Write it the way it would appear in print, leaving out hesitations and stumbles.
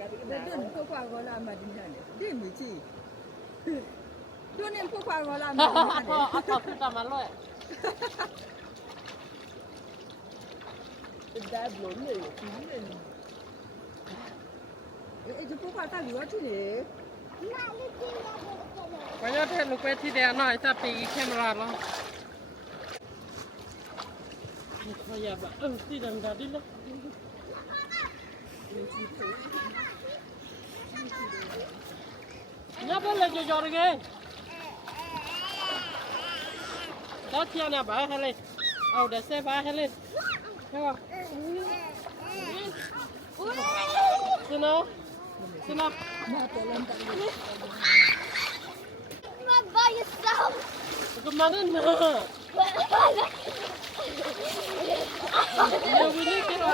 Don't put qua gọi là mà đi này. Đi mới chi. Cho nên put qua gọi là mà đi này. เอาต่อขึ้นตามมาเลย Đã bốn người chín người. Ê, chú put qua ta gì đó chứ nhỉ? ไปยอดเทศลูกไปที่เดียวหน่อยจะปีแคมราแล้วขยับอ่ะที่ดำดิเลยเนี่ยเป็นอะไรจะยอดเลยแล้วเที่ยวเนี่ยบ้าให้เลยเอาเดี๋ยวเซฟบ้าให้เลยใช่ป่ะสินะสินะ Not by yourself. Kemana nak? Ya, boleh kira.